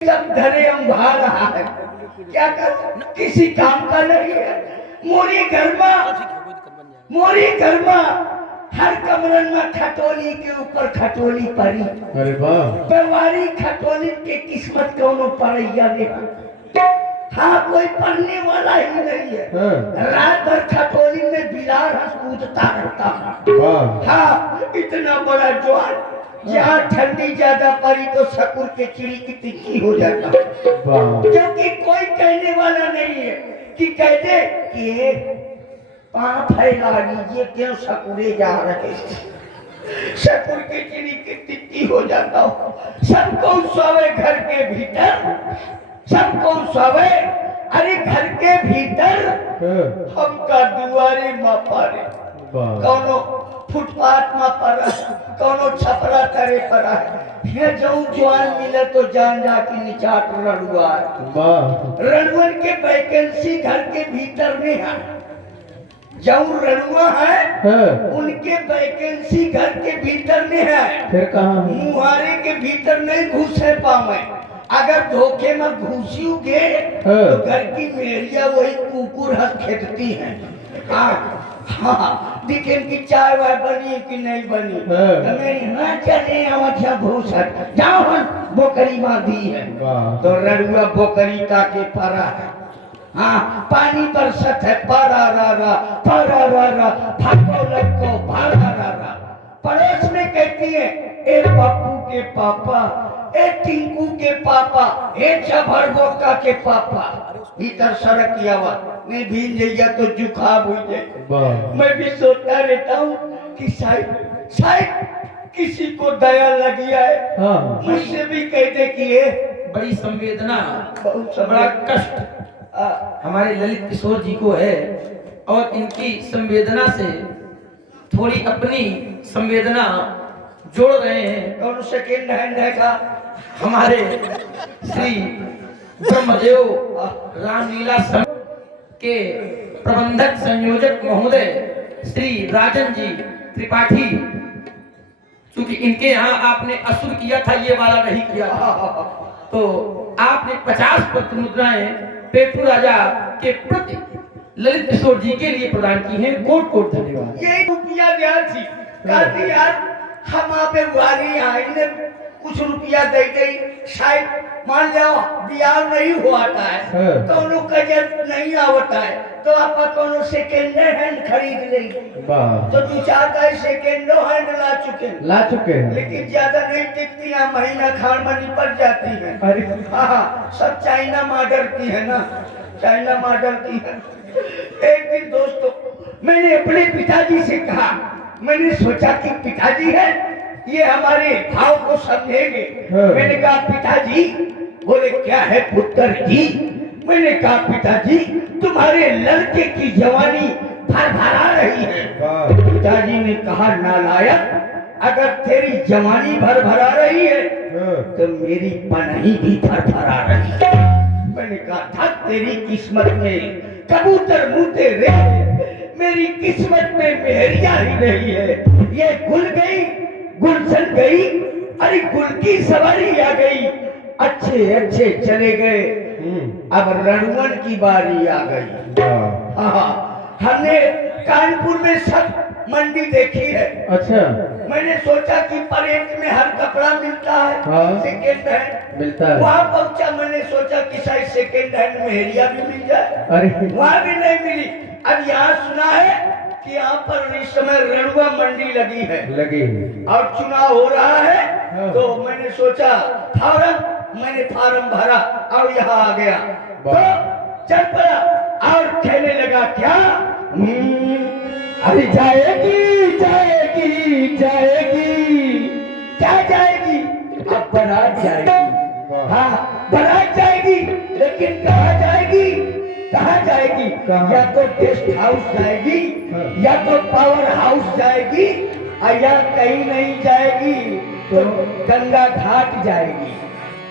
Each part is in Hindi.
सब धरे हम भा रहा है, क्या कर किसी काम का नहीं है। मोरी घर में हर कमरन में खटोली के ऊपर खटोली पड़ी। अरे वाह, व्यवहारी खटोली के किस्मत कौनो पड़ैया नहीं। हाँ, कोई पढ़ने वाला ही नहीं है। हाँ। रात भर खटोली में बिलार कूदता रहता है। वाह, हाँ, इतना बड़ा ज्वार, यहाँ ठंडी ज्यादा पड़ी तो शकुर के चिड़ी की तिक्की हो जाता, वाह, क्योंकि कोई कहने वाला नहीं है कि कह दे कि ये पाँव फैला लीजिए, क्यों शकुरे जा रहे हैं। शकुर के चिड़ी की तिक्की हो जाता हो। सबको सोवे घर के भीतर, सबको सोवे, अरे घर के भीतर हमका दुआरे माँ पारे, वाह, कौनो फुटपाथ में पड़ा, कौनो छपरा करे पड़ा है। जो जवान मिले तो जान जा की निचाट रणुआ। वाह, रणुअन के वैकेंसी घर के भीतर में है। जो रणुआ है उनके वैकेंसी घर के भीतर में है। फिर कहाँ? मुहारे के भीतर नहीं घुसे पावे। अगर धोखे में घुसियोगे तो घर की मेरिया वही कुकुर हंस खेदती है। हाँ, दिखें कि चाय वाय बनी कि नहीं बनी। मेरी हाँ चले अच्छा भूसा जाओ हम बोकरी बांधी है। तो रड़ुआ बोकरी का के परा है। हाँ, पानी बरसत है, परा रा भागो लड़को भागा रा। पड़ोस में कहती है, ए पप्पू के पापा, ए टिंकू के पापा, ए जभर बोका के पापा। भीतर सड़क की आवाज नहीं भीग जाएगा तो जुकाम हो जाए। मैं भी सोचता रहता हूँ कि शायद किसी को दया लगी है। मुझसे भी कहते कि ये बड़ी संवेदना, बहुत बड़ा कष्ट हमारे ललित किशोर जी को है, और इनकी संवेदना से थोड़ी अपनी संवेदना जोड़ रहे हैं। कौन सेकेंड हैंड है का हमारे श्री ब्रह्मदेव रामलीला संघ के प्रबंधक संयोजक महोदय श्री राजन जी त्रिपाठी, क्योंकि इनके यहाँ आपने असुर किया था, ये वाला नहीं किया था, तो आपने 50 पत्र मुद्राएं पेटू राजा के प्रति ललित किशोर जी के लिए प्रदान की हैं। कोट कोट धन्यवाद। ये रुपया दिया थी, कहती यार हम आप वाली आए कुछ रुपया दे गई, शायद मान जाओ बियाह नहीं हुआ है, कोनो कजर नहीं आवता है, तो आप कोनो सेकेंड हैंड खरीद ले। तो दो चार का सेकेंड हैंड ला चुके, लेकिन ज्यादा नहीं टिकती है, महीना खान में निपट जाती है। हाँ, सब चाइना मॉडल की है ना, चाइना मॉडल की है। एक दिन दोस्तों मैंने अपने पिताजी से कहा, मैंने सोचा कि पिताजी है ये हमारे भाव को समझेंगे। मैंने कहा पिताजी, बोले क्या है पुत्र जी। मैंने कहा पिताजी तुम्हारे लड़के की जवानी भरभरा रही है। पिताजी ने कहा नालायक, अगर तेरी जवानी भरभरा रही है तो मेरी पनही भी भरभरा रही है। मैंने कहा था तेरी किस्मत में कबूतर मुँहते रे, मेरी किस्मत में मेहरिया ही नहीं है। ये गुल गई, गुलशन गई, अरे गुल की सवारी आ गई, अच्छे अच्छे चले गए, अब रणवन की बारी आ गई। हाँ, हमने कानपुर में सब मंडी देखी है। अच्छा, मैंने सोचा कि परेड में हर कपड़ा मिलता है, सेकेंड हैंड मिलता है। वहाँ पहुंचा, मैंने सोचा कि शायद सेकेंड हैंड मेहरिया भी मिल जाए, अरे वहाँ भी नहीं मिली। अब यहाँ सुना है कि यहाँ पर इस समय रणुआ मंडी लगी है, और चुनाव हो रहा है। तो मैंने सोचा मैंने फार्म भरा और यहाँ आ गया, तो चल पड़ा और कहने लगा क्या अरे जाएगी जाएगी जाएगी, क्या जाएगी, अब बारात जाएगी। हाँ, बारात जाएगी, लेकिन कहाँ जाएगी, कहाँ जाएगी? या तो गेस्ट हाउस जाएगी, या तो पावर हाउस जाएगी, या कहीं नहीं जाएगी तो गंगा घाट जाएगी।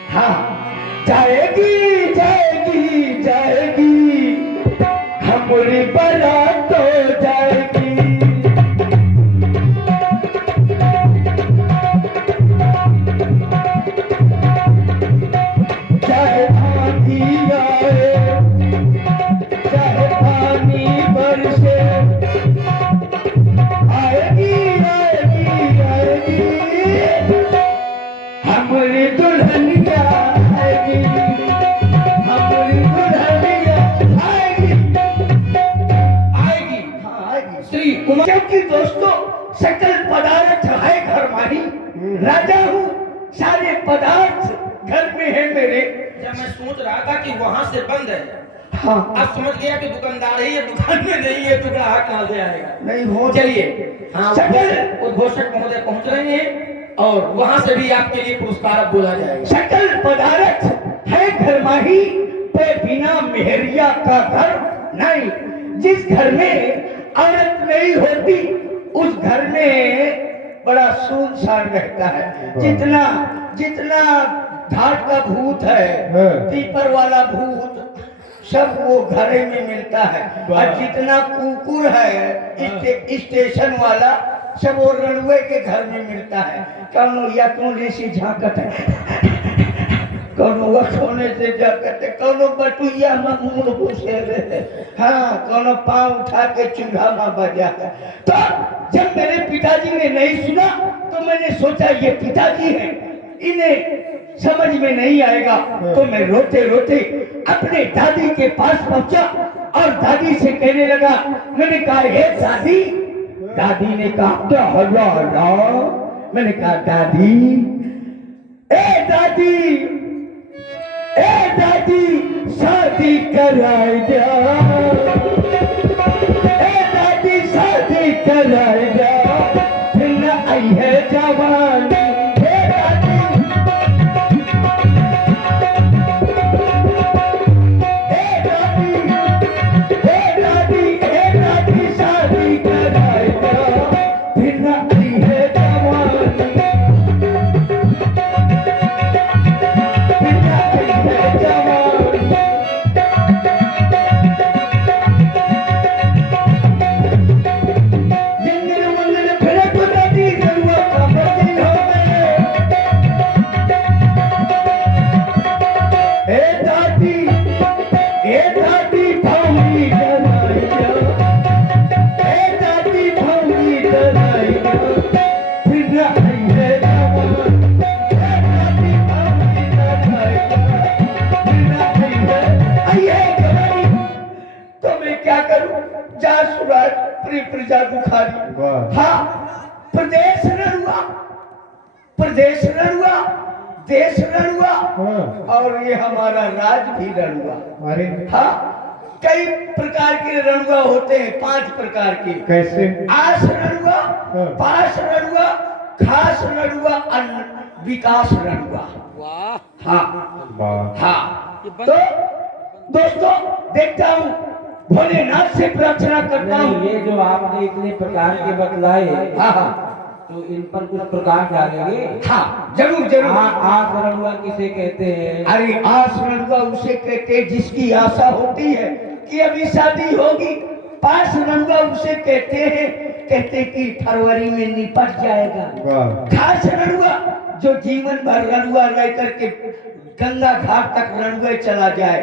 हाँ, जाएगी जाएगी जाएगी, हमारी बारात तो जाएगी। मेरे। जब मैं सोच रहा था कि वहां से बंद है, हाँ अब समझ गया कि दुकानदार है, ये दुकान में नहीं है तो ग्राहक कहाँ से आएगा। नहीं हो। चलिए, हाँ, उद्घोषक महोदय पहुंच रहे हैं और वहां से भी आपके लिए पुरस्कार अब बोला जाएगा। सकल पदार्थ है घर माही पे बिना मेहरिया का घर नहीं। जिस घर में औरत नहीं होती उस घर में बड़ा सुनसान रहता है। जितना जितना घाट का भूत है, पीपर वाला भूत, सब वो घर में मिलता है। और जितना कुकुर है स्टेशन वाला, सब वो रणवे के घर में मिलता है। कौनो या कोने से झांकत है, कौनो वखोने से झांकत है, कौनो बटुइया में मुंह घुसे रहे, हाँ कौनो पाँव उठा के चूल्हा में बजा है। तो जब मेरे पिताजी ने नहीं सुना तो मैंने सोचा ये पिताजी हैं, इन्हें समझ में नहीं आएगा। तो मैं रोते रोते अपने दादी के पास पहुंचा और दादी से कहने लगा। मैंने कहा हे दादी। दादी ने कहा क्या हल्ला हल्ला। मैंने कहा दादी, ए दादी, ए दादी शादी कराए जा, ए दादी शादी कराए जा, फिर न आई है जवानी। हाँ, प्रदेश रणुआ, प्रदेश रणुआ, देश रणुआ, और ये हमारा राज भी रणुआ। अरे हाँ, कई प्रकार के रणुआ होते हैं, 5 प्रकार के। कैसे? आस रणुआ, पास रणुआ, खास रणुआ, विकास रणुआ। वाह, हाँ हाँ। तो दोस्तों देखता हूँ, भोलेनाथ से प्रार्थना करता हूँ। ये जो आपने इतने प्रकार के बतलाए, हाँ हाँ, तो इन पर कुछ प्रकाश डालेंगे? हाँ जरूर जरूर। आस रणुआ किसे कहते हैं? अरे आस रणुआ उसे कहते हैं जिसकी आशा होती है कि अभी शादी होगी। पास रणुआ उसे कहते कि फरवरी में निपट जाएगा। खास रणुआ जो जीवन भर रणुआ रह करके गंगा घाट तक रणुआ चला जाए।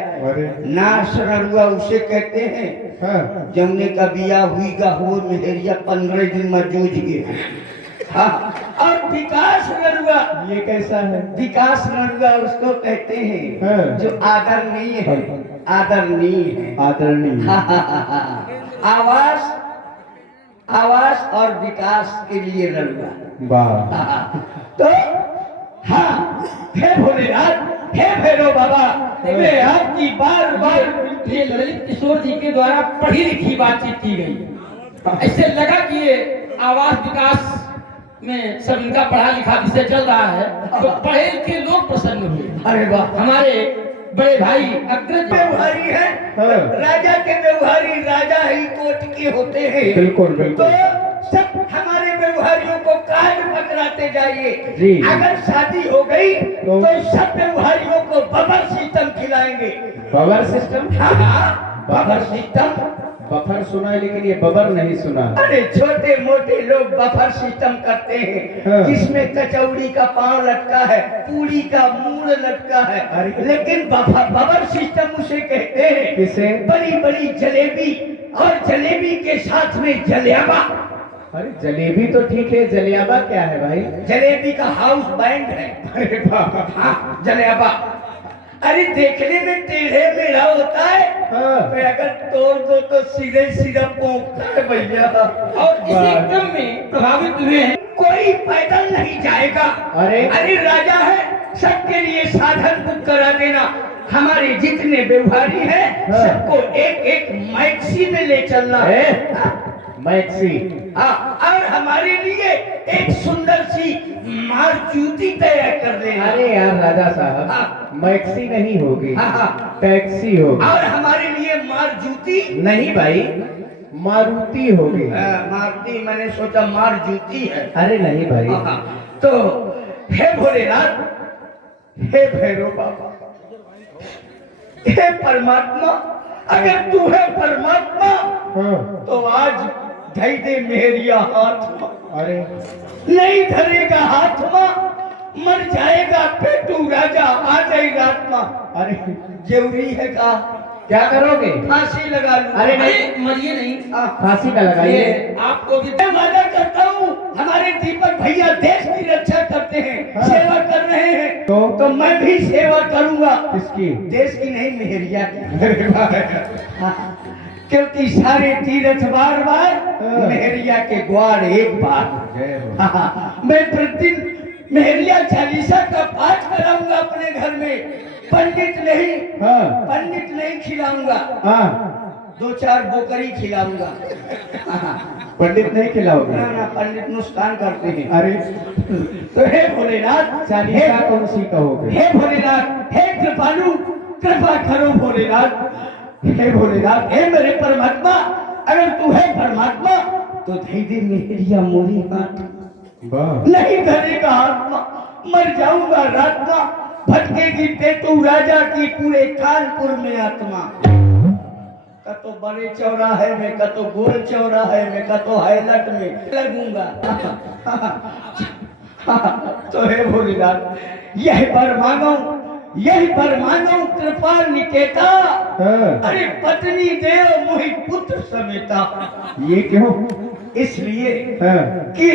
नाश रणुआ उसे कहते हैं जमुने का बिया हुई का हो मेहरिया 15 दिन में जूझ गए। हाँ, और विकास रणुआ ये कैसा है? विकास रणुआ उसको कहते हैं जो आदरणीय है, आदरणीय है, आदरणीय। आवास आवास और विकास के लिए रणुआ। वाह। तो हाँ, हे भोलेनाथ, हे भैरव बाबा, मैं आपकी बार बार ये ललित किशोर जी के द्वारा पढ़ी लिखी बातचीत की गई। ऐसे लगा कि ये आवास विकास में सब इनका पढ़ा लिखा विषय चल रहा है, तो पढ़े लिखे लोग प्रसन्न हुए। अरे वाह, हमारे बड़े भाई अग्रज व्यवहारी है। राजा के व्यवहारी राजा ही कोट के होते हैं। बिल्कुल बिल्कुल। तो सब हमारे व्यवहारियों को काज पकड़ाते जाइए। जी। अगर शादी हो गई तो सब व्यवहारियों को बबर सिस्टम खिलाएंगे। बबर सिस्टम? हाँ, बबर सिस्टम। बफर सुना है लेकिन ये बबर नहीं सुना। अरे छोटे मोटे लोग बफर सिस्टम करते हैं, जिसमें कचौड़ी का पांव लटका है, पूरी का मूड़ लटका है। लेकिन बबर सिस्टम उसे कहते हैं। किसे? बड़ी बड़ी जलेबी और जलेबी के साथ में जलेबा। अरे जलेबी तो ठीक है, जलेबा क्या है भाई? जलेबी का हाउस बैंड है। अरे बाबा। हाँ, जलेबा। अरे देखने में टेढ़े मेढ़ा होता है, मैं अगर तोड़ दो तो सीधे सीधा पोंखता है भैया। और इसी क्रम में प्रभावित हुए हैं कोई पैदल नहीं जाएगा। अरे राजा है, सबके लिए साधन बुक करा देना। हमारे जितने व्यवहारी हैं सबको एक एक मैक्सी में ले चलना है। मैक्सी। और हमारे लिए एक सुंदर सी मारुति तैयार कर देना। अरे यार राजा साहब, मैक्सी नहीं होगी, टैक्सी होगी। और हमारे लिए मारुति नहीं भाई, मारुति होगी। मारुति, मैंने सोचा मारुति है। अरे नहीं भाई। तो हे भोलेनाथ, हे भैरव बाबा, हे परमात्मा, अगर तू है परमात्मा तो आज धई दे मेरिया हाथ। अरे नहीं धरेगा हाथ में मर जाएगा पेटू राजा, आ जाएगा आत्मा। अरे जरूरी है का क्या करोगे? फांसी लगा लूं। अरे नहीं, मरिए नहीं, फांसी का लगाइए। आपको भी मैं वादा करता हूँ, हमारे दीपक भैया देश की रक्षा करते हैं, सेवा कर रहे हैं, तो मैं भी सेवा करूंगा। किसकी? देश की नहीं, मेहरिया की। क्योंकि सारे तीर्थ बार बार, मेहरिया के ग्वार एक बार। मैं प्रतिदिन मेहरिया चालीसा का पाठ कराऊंगा अपने घर में। पंडित नहीं खिलाऊंगा, 2-4 बोकरी खिलाऊंगा। पंडित नहीं खिलाओगे? ना, पंडित नुकसान करते हैं। अरे तो हे भोलेनाथ, चालीसा कौन सी कहोगे? हे भोलेनाथ, हे कृपालु, कृपा करो भोलेनाथ। हे भोलेनाथ, हे मेरे परमात्मा, अगर तू है परमात्मा तो धई दे मेरिया मोरी हाथ। नहीं धरेगा आत्मा, मर जाऊंगा रात्मा, भटकेगी पेटू राजा की पूरे कानपुर में आत्मा। कतो बड़े चौराहे में, कतो गोल चौराहे में, कतो हाईलाइट में लगूंगा। तो हे भोलेनाथ, यही पर मांगो कृपा निकेता। अरे पत्नी देव मोहि पुत्र समेता। ये क्यों? इसलिए कि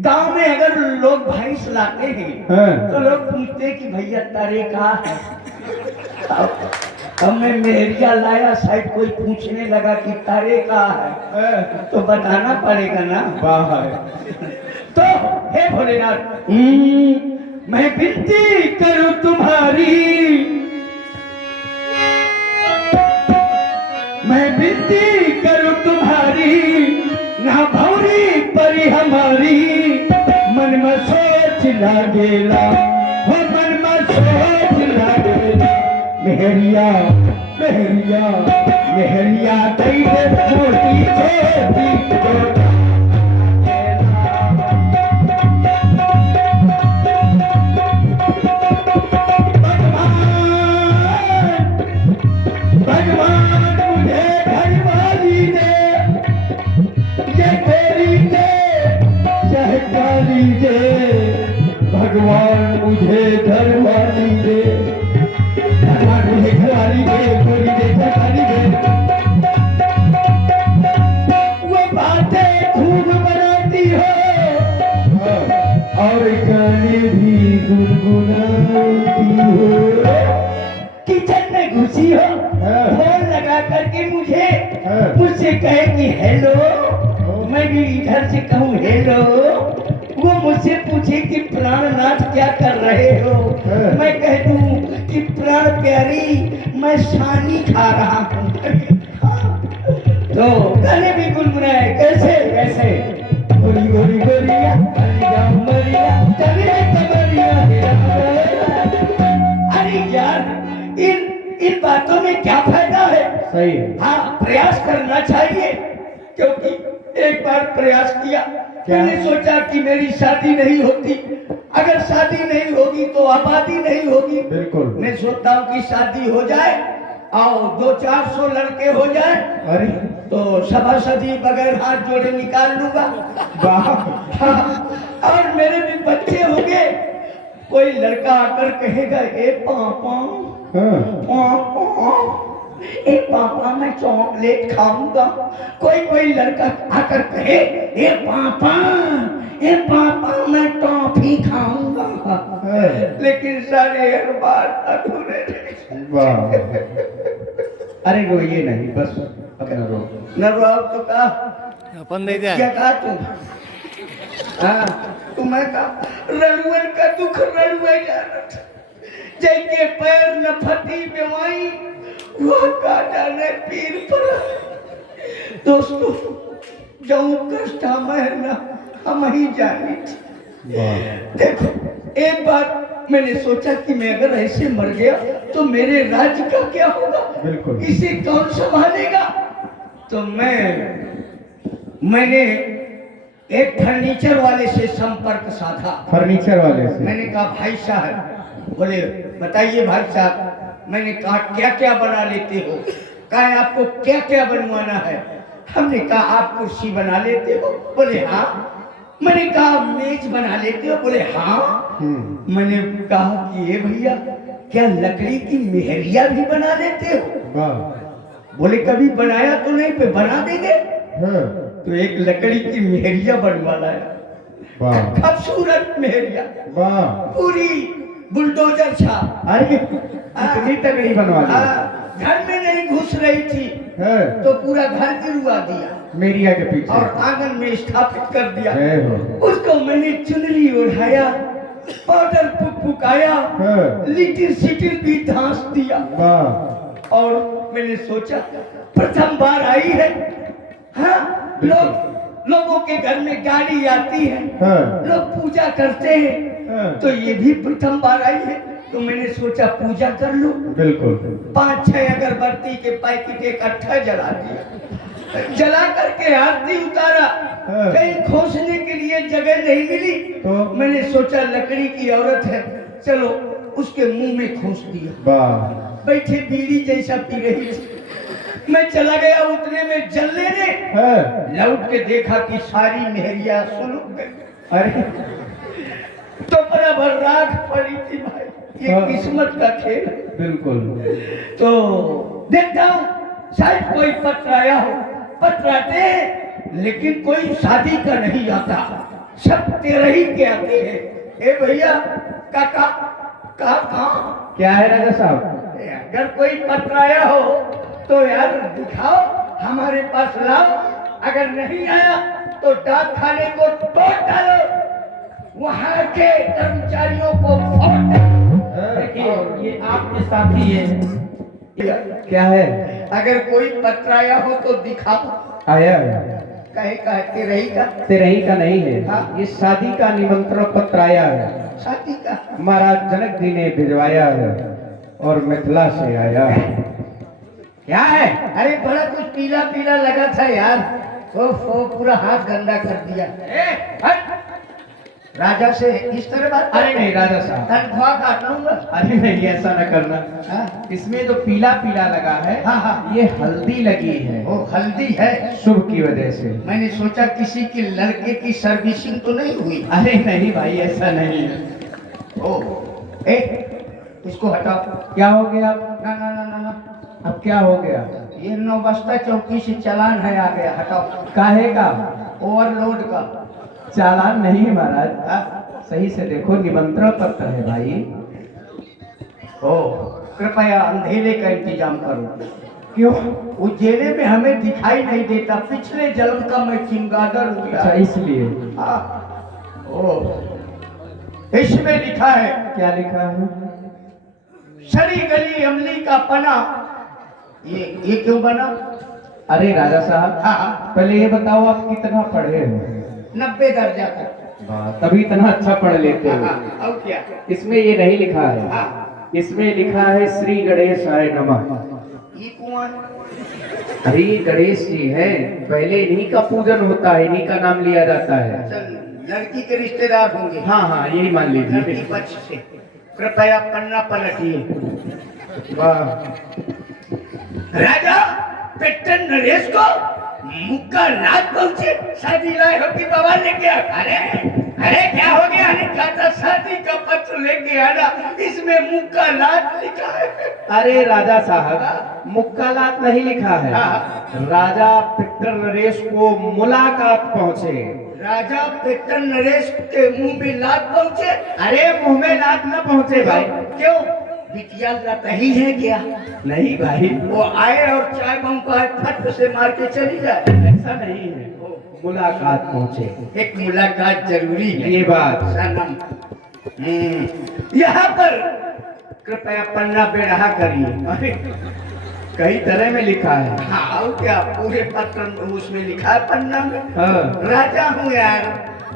गांव में अगर लोग भैंस लाते हैं तो लोग पूछते कि भैया तारे कहाँ है। अब मैं मेहरिया लाया, शायद कोई पूछने लगा कि तारे कहाँ है, तो बताना पड़ेगा ना। तो हे भोलेनाथ, मैं विनती करूं तुम्हारी, मैं विनती करूं तुम्हारी, ना भौरी परी हमारी। मन में सोच लागेला, हो मन में सोच लागेला। मेहरिया मेहरिया मेहरिया दई दे मोटी छोटी। भगवान मुझे घरवाली दे, ये तेरी दे सहकारी दे। भगवान मुझे घरवाली दे, भगवान मुझे घरवाली दे, गोरी दे सहकारी दे। वो बातें खूब बनाती हो और गाने भी गुनगुनाती हो। किचन में घुसी हो, फोन लगा करके मुझसे कहे कि हेलो, मैं भी इधर से कहूँ हेलो। वो मुझसे पूछे कि प्राणनाथ क्या कर रहे हो, मैं कह दूं कि प्राण प्यारी मैं सानी खा रहा हूँ। तो गाने भी गुनगुनाए, कैसे कैसे, गोरी गोरी गोरिया मरिया चले कमरिया। अरे यार, इन बातों में क्या फायदा है? सही है। हाँ, प्रयास करना चाहिए, क्योंकि एक बार प्रयास किया, मैंने सोचा कि मेरी शादी नहीं होती। अगर शादी नहीं होगी तो आबादी नहीं होगी। बिल्कुल। मैं सोचता हूँ कि शादी हो जाए और 200-400 लड़के हो जाए, अरे तो सभासदी बगैर हाथ जोड़े निकाल लूंगा। और मेरे भी बच्चे होंगे, कोई लड़का आकर कहेगा ए पापा, ए पापा मैं चॉकलेट खाऊंगा। कोई लड़का आकर कहे ए पापा मैं टॉफी खाऊंगा। लेकिन सारे हर बार अधूरे वाह। अरे रोइए नहीं, बस अब न रो। न रो, तो कहा अपन दे क्या कहा तू? हाँ तो मैं कहा रणवन का दुख रणवे जानत जैके पैर न फटी बेवाई वह काटा न पीर पर। दोस्तों जाऊं कष्ट हमें न हम ही जानी थी। देखो एक बार मैंने सोचा कि मैं अगर ऐसे मर गया तो मेरे राज्य का क्या होगा, बिल्कुल। इसे कौन संभालेगा। तो मैंने एक फर्नीचर वाले से संपर्क साधा। फर्नीचर वाले से मैंने कहा भाई साहब, बोले बताइए भाई साहब। मैंने कहा क्या क्या बना लेते हो, कहा आपको क्या क्या बनवाना है। हमने कहा आप कुर्सी बना लेते हो, बोले हाँ। मैंने कहा मेज बना लेते हो, बोले हाँ। मैंने कहा कि ये भैया क्या लकड़ी की मेहरिया भी बना लेते हो। बोले कभी बनाया तो नहीं, पे बना देंगे। तो एक लकड़ी की मेहरिया बनवा लाया, खूबसूरत मेहरिया, पूरी बुलडोजर छाप। अरे इतनी तगड़ी बनवा दी। घर में नहीं घुस रही थी तो पूरा घर गिरवा दिया मेरिया के पीछे और आंगन में स्थापित कर दिया। उसको मैंने चुनरी ओढ़ाया, पाउडर फुकाया, लिटिल सिटिल भी धांस दिया। और मैंने सोचा प्रथम बार आई है। हाँ लोगों के घर में गाड़ी आती है, लोग पूजा करते हैं, तो ये भी प्रथम बार आई है। तो मैंने सोचा पूजा कर लूं। बिल्कुल 5-6 अगरबत्ती के पैकेट इकट्ठा जला दिया, जला करके आरती उतारा। कहीं खोसने के लिए जगह नहीं मिली तो मैंने सोचा लकड़ी की औरत है, चलो उसके मुंह में खोस दिया। बैठे बीड़ी जैसा पी रही थी। मैं चला गया, उतने में जलने ने लौट के देखा कि सारी मेहरिया सुलग गई। अरे तो बराबर राख पड़ी थी भाई। ये किस्मत का खेल है। बिल्कुल। तो देखता हूँ शायद कोई पत्र आया हो, पत्र आते हैं लेकिन कोई शादी का नहीं आता, सब तेरे ही के आते हैं। ए भैया काका कहा क्या है राजा साहब? अगर कोई पत्र आया हो तो यार दिखाओ, हमारे पास लाओ। अगर नहीं आया तो डाक खाने को तोड़ डालो, वहां के कर्मचारियों को फोड़ दो। देखिए ये आपके साथी है। क्या है? अगर कोई पत्र आया हो तो दिखाओ। आया कहे का तेरे ही का? तेरे ही का नहीं है। हाँ? ये शादी का निमंत्रण पत्र आया है, शादी का। महाराज जनक जी ने भिजवाया है और मिथिला से आया है। क्या है? अरे बड़ा कुछ पीला पीला लगा था यार, वो पूरा हाथ गंदा कर दिया। हट! राजा से इस तरह बात? अरे नहीं राजा साहब, तनख्वाह काट लूंगा। अरे नहीं ऐसा न करना। हाँ? इसमें जो पीला पीला लगा है, हाँ। ये हल्दी लगी है, वो हल्दी है, शुभ की वजह से। मैंने सोचा किसी के लड़के की सर्विसिंग तो नहीं हुई। अरे नहीं भाई ऐसा नहीं है। इसको हटाओ। क्या हो गया? ना ना ना ना ना, अब क्या हो गया? ये नौबस्ता चौकी से चालान है, आ गया, हटाओ। काहे का? ओवरलोड का। चालान नहीं महाराज, सही से देखो, निमंत्रण पत्र है भाई। कृपया अंधेरे का इंतजाम करो। क्यों? उज्जैन में हमें दिखाई नहीं देता, पिछले जन्म का मैं चिमगादड़ हूँ। अच्छा इसलिए। इसमें लिखा है, क्या लिखा है? सड़ी गली अमली का पना। ये क्यों बना? अरे राजा साहब, हाँ, पहले ये बताओ आप कितना पढ़े हो? 90 दर्जा तक। तभी इतना अच्छा पढ़ लेते हो। और क्या? इसमें ये नहीं लिखा है, हाँ। इसमें लिखा है श्री गणेशाय नमः। ये कौन? अरे गणेश जी हैं, पहले इन्हीं का पूजन होता है, इन्हीं का नाम लिया जाता है। चल, लड़की के रिश्तेदार होंगे। हाँ हाँ यही मान लीजिए। लड़की पक्ष से कृपया पन्ना पलटिए। वाह, राजा पेट्टन नरेश को मुक्का लात पहुंचे, शादी लाए हो कि बाबा लेके आ। अरे क्या हो गया? कहता शादी का पत्र लेके आना, इसमें मुक्का लात लिखा है। अरे राजा साहब, मुक्कालात नहीं लिखा है, राजा पिट्टर नरेश को मुलाकात पहुंचे। राजा पेट्टन नरेश के मुंह में लात पहुंचे? अरे मुंह में लात न पहुंचे भाई। क्यों? बिटिया लतही है क्या? नहीं भाई, वो आए और चाय बम को है फट से मार के चली जाए? ऐसा नहीं है, मुलाकात पहुंचे, एक मुलाकात जरूरी है। ये बात सनम यहाँ पर कृपया पन्ना बेरहा करिए। कई तरह में लिखा है। हाँ और क्या, पूरे पत्र में उसमें लिखा है पन्ना में। हाँ। राजा हूँ यार,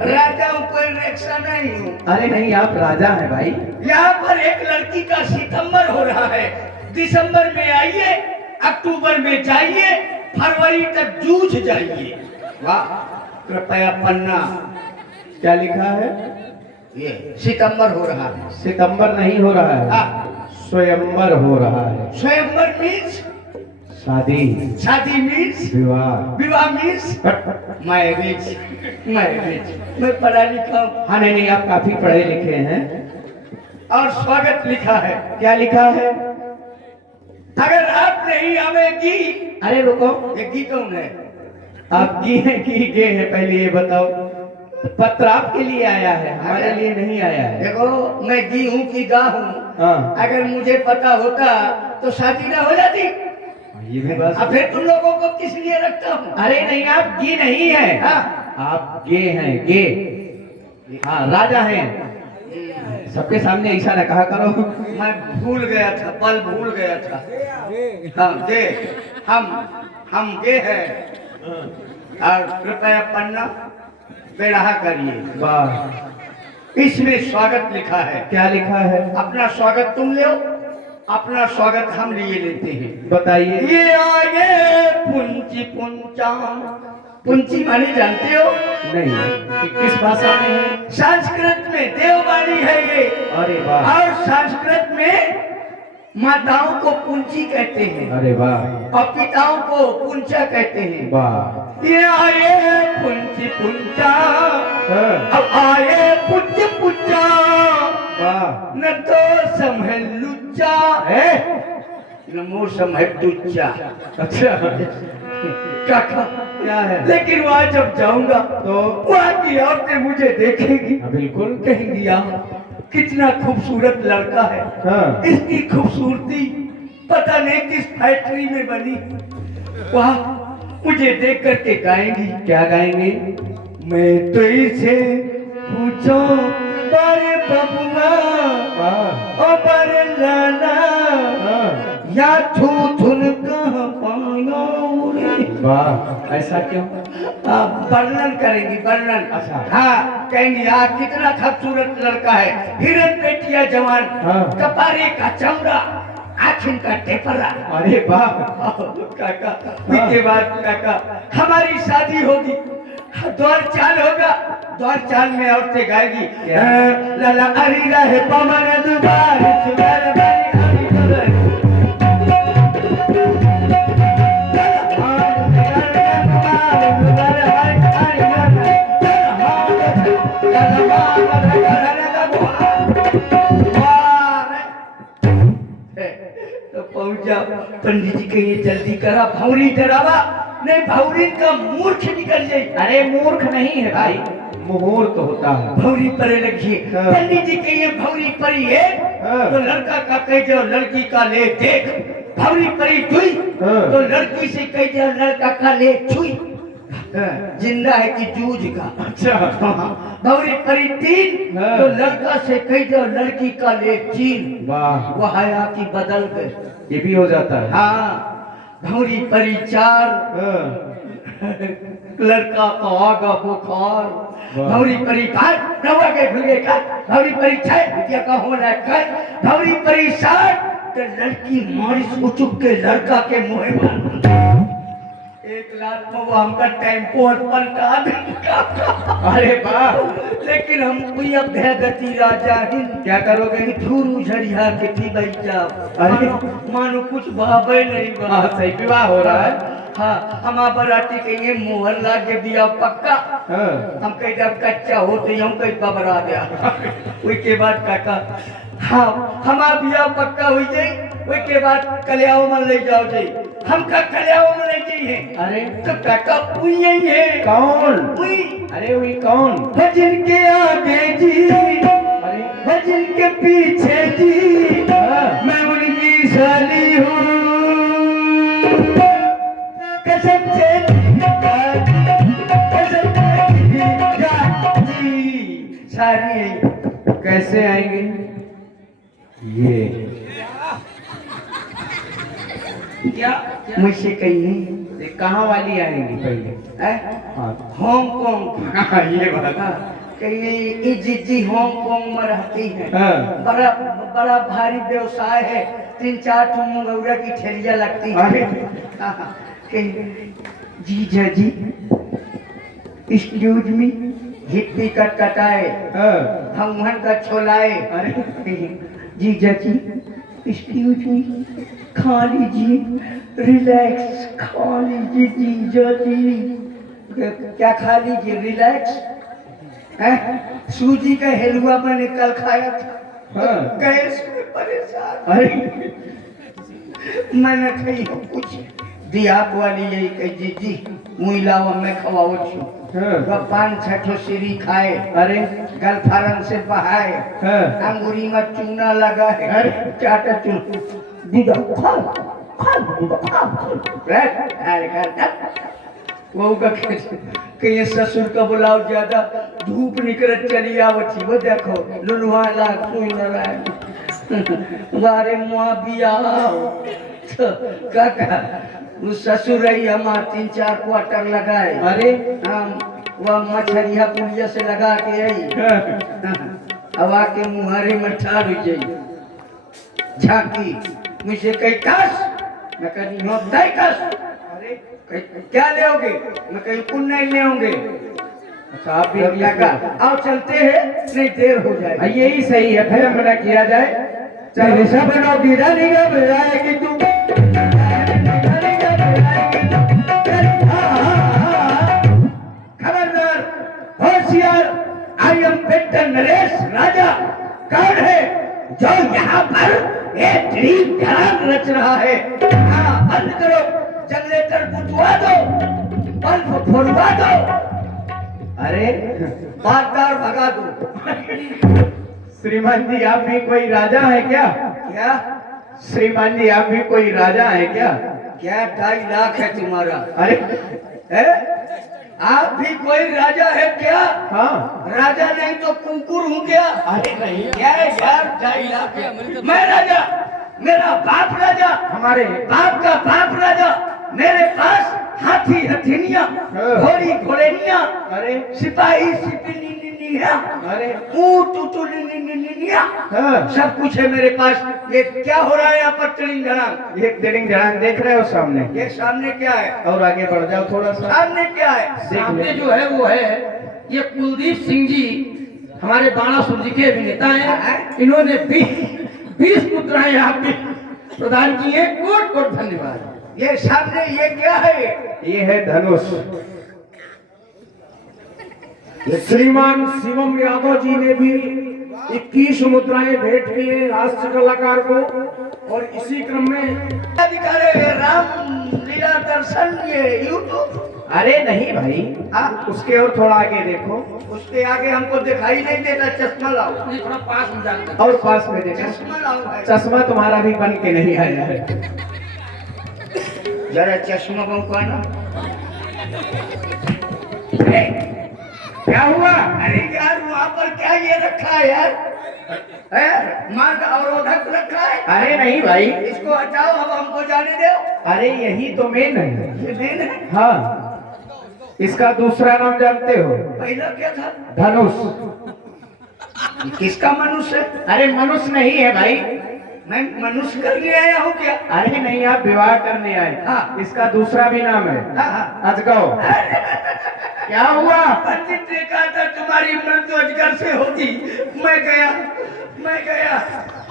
राजा हूँ, कोई रिक्शा नहीं हूँ। अरे नहीं, आप राजा हैं भाई। यहाँ पर एक लड़की का सितंबर हो रहा है, दिसंबर में आइए, अक्टूबर में जाइए, फरवरी तक जूझ जाइए। वाह, कृपया पन्ना। क्या लिखा है? ये सितंबर हो रहा है। सितंबर नहीं हो रहा है, हाँ। स्वयंवर हो रहा है। स्वयंवर मीन्स शादी, शादी मीन्स विवाह। विवाह मीन्स मैरिज। मैरिज मैं पढ़ा लिखा हूँ। हाँ नहीं नहीं, आप काफी पढ़े लिखे हैं। और स्वागत लिखा है। क्या लिखा है? अगर आप नहीं आवेगी। अरे रुको, ये गी कौन है? आप गी हैं कि गे हैं, पहले ये बताओ। पत्र आपके लिए आया है, हमारे लिए नहीं आया है। देखो, मैं गी हूँ कि गा हूँ। हाँ, अगर मुझे पता होता तो शादी ना हो जाती। ये भी बात। अब फिर तुम लोगों को किस लिए रखता हूँ? अरे नहीं, आप गी नहीं है, हाँ। आप गे हैं, गे। हाँ, राजा हैं। सबके सामने ऐसा न कहा करो। मैं भूल गया था, पल भूल गया था। हाँ गे, हम गे हैं। और कृपया पन्ना बेरहा करिए। वाह, इसमें स्वागत लिखा है। क्या लिखा है? अपना स्वागत तुम ले, अपना स्वागत हम लिए लेते हैं। बताइए। ये आगे पुंची पुंचा। पुंची माने जानते हो? नहीं, किस भाषा में है? संस्कृत में देववाणी है ये। अरे वाह, और संस्कृत में माताओं को पुंची कहते हैं अरे वाह, और पिताओं को पुंचा कहते हैं। वाह। ये आए पुंची पुंचा, हाँ, अब आए पुंच पुंचा, वाह। न तो समझ लुच्चा है, न मुँह समझ टुच्चा। अच्छा, काका क्या है? लेकिन वहाँ जब जाऊंगा तो वहाँ की औरतें मुझे देखेंगी, हाँ, बिल्कुल। कहेंगी यार कितना खूबसूरत लड़का है। हाँ, इसकी खूबसूरती पता नहीं किस फैक्ट्री में बनी। वहाँ मुझे देख करके गाएंगी। क्या गाएंगे? मैं तो इसे पूछो बड़े बबुआ वाह, ओ बड़े लाला, हाँ, या थू थुन कहाँ पानो रे। वाह। ऐसा क्यों? वर्णन करेंगी, वर्णन। अच्छा। हाँ, कहेंगी यार कितना खूबसूरत लड़का है, हिरन पेटिया जवान, हाँ। कपारे का चमड़ा, आँखिन का टेपरा। अरे वाह, काका, इसके बाद काका हमारी शादी होगी, द्वार चाल होगा, द्वार चाल में औरतें गाएगी। क्या? लाला अरी रहे पवन दुबार चुनर बनी हरी बदन। तो पहुंचा, पंडित जी कहिए जल्दी करा, भौरी डरावा नहीं, भौरी का मूर्ख निकल जाए। अरे मूर्ख नहीं है भाई, मुहूर्त होता है। भौरी परे लगी। हाँ। पंडित जी कहिए भौरी परी है, हाँ। तो लड़का का कह दो लड़की का ले देख। भौरी परी छुई, हाँ। तो लड़की से कह दो लड़का का ले छुई। जिंदा है कि जूझ का? अच्छा, भौरी परी तीन, हाँ। तो लड़का से कह दो लड़की का ले चीन। वाह, वो हया की बदल गए। ये भी हो जाता है। हाँ, भौरी परी चार, हाँ, लड़का का आगा बुखार। वाह। भौरी परी पाँच, नवा के भूले का। भौरी परी छह, बिटिया का होना कर। भौरी परी सात, तो लड़की मारिस उचुक के लड़का के मुँह मार। एक लाख में वो हमका टेम्पो और पलटा देगा। अरे वाह, लेकिन हम कोई अब है गति राजा हिंद। क्या करोगे? धूरू झड़िया के थी बैठा। अरे। मानो कुछ भावे नहीं बा। हाँ, सही विवाह हो रहा है। हाँ, हम बराती के ये मोहर ला के दिया पक्का। हाँ, हम कहीं जब कच्चा होते हम कहीं बबरा दिया। उसके बाद काका, हाँ हमारा बिया पक्का हुई जाए, उसके बाद कल्याओ में ले जाओ जाए। हम का कल्याओ में ले जाइए। अरे तो काका पुई यही है। कौन? पुई, अरे वही कौन? जिनके आगे जी अरे हो जिनके पीछे जी मैं उनकी साली हूँ कसम से सारी है। कैसे आएंगे ये? क्या मुझसे कहिए ये कहाँ वाली आएंगी पहले? हाँ हांगकांग हाँ, ये बात। कहिए ये जीजी हांगकांग में रहती है। हाँ। बड़ा बड़ा भारी व्यवसाय है, 3-4 ठो मंगौरा की ठेलियां लगती अरे। है। हाँ, कहिए जीजा जी एक्सक्यूज मी हिप्पी कटाए भगवान का छोलाए। अरे जीजा जी एक्सक्यूज मी खा लीजिए रिलैक्स खा लीजिए जीजा जी। क्या खा लीजिए रिलैक्स है? सूजी का हलवा मैंने कल खाया था। हाँ। गैस में परेशान। अरे मैंने कही कुछ दियात वाली यही कही जीजी मुइलावा में खवाओ छू हाँ। 5-6 सीरी खाए अरे गलफारन से बहाए हाँ। अंगूरी में चूना लगा है अरे। चाटा चून दीदा खा वो का कहीं ससुर का बुलाओ ज्यादा धूप निकल चली आवती वो देखो लुलुआ लाग सुई न रहा वारे मुआ बिया काका वो ससुर रही हमार 3-4 क्वार्टर लगाए। अरे हम वह मछरिया पुलिया से लगा के आई अब आके मुहारे में ठाड़ हो जाई झांकी मुझे कही कस मैं कही नो दाई कस। अरे क्या ले आओगे? मैं कही कुन नहीं ले होंगे। अच्छा आप भी काका आओ चलते हैं नहीं देर हो जाए। यही सही है, फिर मना किया जाए। चलो सब बनाओ गिरा नहीं गा बुलाएगी तू खबरदार होशियार आई एम पेट्टर नरेश राजा कौन है जो यहाँ पर एक ड्रीम ध्यान रच रहा है? हाँ बंद करो जनरेटर बुझवा दो बल्ब फोड़वा दो अरे बार भगा दो। श्रीमान जी आप भी कोई राजा है क्या? क्या श्रीमान जी आप भी कोई राजा है क्या? क्या 2.5 लाख है तुम्हारा? अरे है? आप भी कोई राजा है क्या? हाँ। राजा नहीं तो कुकुर हूँ क्या? अरे नहीं, क्या है यार 2.5 लाख है। मैं राजा, मेरा बाप राजा, हमारे बाप का बाप राजा। मेरे पास हाथी हथेनिया घोड़ी घोड़ेनिया अरे सिपाही सिपनिया अरे ऊँट उटुनिया हाँ। सब कुछ है मेरे पास। ये क्या हो रहा है यहाँ पर टिड़िंग धड़ांग? एक दिड़िंग धड़ांग देख रहे हो सामने? ये सामने क्या है? और आगे बढ़ जाओ थोड़ा सा। सामने क्या है? सामने जो है वो है ये कुलदीप सिंह जी हमारे बाणासुर जी के अभिनेता हैं। इन्होंने 20 मुद्राएं आपके प्रदान की है। कोट कोट धन्यवाद। ये सामने ये क्या है? ये है धनुष। श्रीमान शिवम यादव जी ने भी 21 मुद्राएं भेंट की है हास्य कलाकार को और इसी क्रम में दिखा राम लीला दर्शन ये यूट्यूब। अरे नहीं भाई, हाँ उसके और थोड़ा आगे देखो। उसके आगे हमको दिखाई नहीं देता। चश्मा लाओ। ये थोड़ा पास में जाकर और पास में देखो। चश्मा लाओ भाई। चश्मा तुम्हारा भी बन के नहीं आया है। जरा चश्मा बनवाना। क्या हुआ? अरे यार वहाँ पर क्या ये रखा है यार? है मार्ग अवरोधक रखा है। अरे नहीं भाई, इसको हटाओ अब हमको जाने दो। अरे यही तो मेन है। ये मेन है। हाँ, इसका दूसरा नाम जानते हो? पहला क्या था? धनुष। ये किसका मनुष्य है? अरे मनुष्य नहीं है भाई। मैं मनुष्य करने आया हूँ क्या? अरे नहीं, आप विवाह करने आए। हाँ। इसका दूसरा भी नाम है हाँ हाँ। अजगव। क्या हुआ? पंडित ने कहा था तुम्हारी मृत्यु अजगर से होगी। मैं गया मैं गया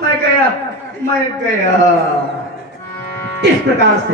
मैं गया मैं गया। इस प्रकार से